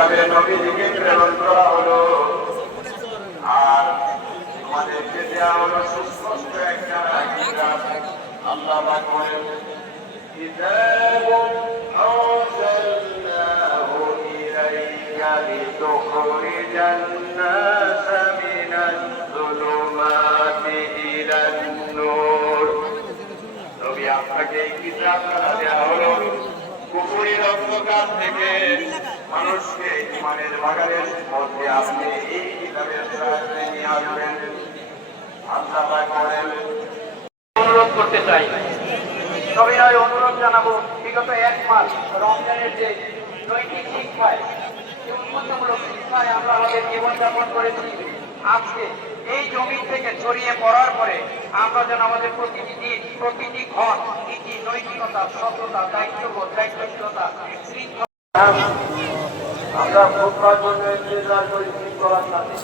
হিসাবে নবীজিকে প্রেরণ করা হলো, আর আমাদেরকে দেওয়া হলো সুস্পষ্ট একটা কিতাব। আল্লাহ পাক বলেন, কিতাবুন আনজালনাহু ইলাইকা লিতুখরিজান নাসা মিনাজ-যুলুমাতি ইলান-নূর। নবী, আপনাকে এই কিতাবটা দেওয়া হলো কুফরির অন্ধকার থেকে মানুষকে ঈমানের বাগানের মধ্যে আপনি এই কিতাবের সাহায্যে নিয়ে আসবেন। আল্লাহ পাক বলেন, অনুরোধ করতে চাই, সবাই অনুরোধ জানাবো, বিগত এক মাস রমজানের যে নৈতিক শিক্ষায়, যে উন্নতমূলক শিক্ষায় আমরা আমাদের জীবনযাপন করেছি, আজকে এই জমিন থেকে ছড়িয়ে পড়ার পরে আমরা যেন আমাদের প্রতিটি দিন, প্রতিটি ঘর নীতি, নৈতিকতা, সততা, দায়িত্ববোধ, দায়িত্বশীলতা, শৃঙ্খলা আমরা ভোটার জন্য ইন্তজার করি শৃঙ্খলার সাথে।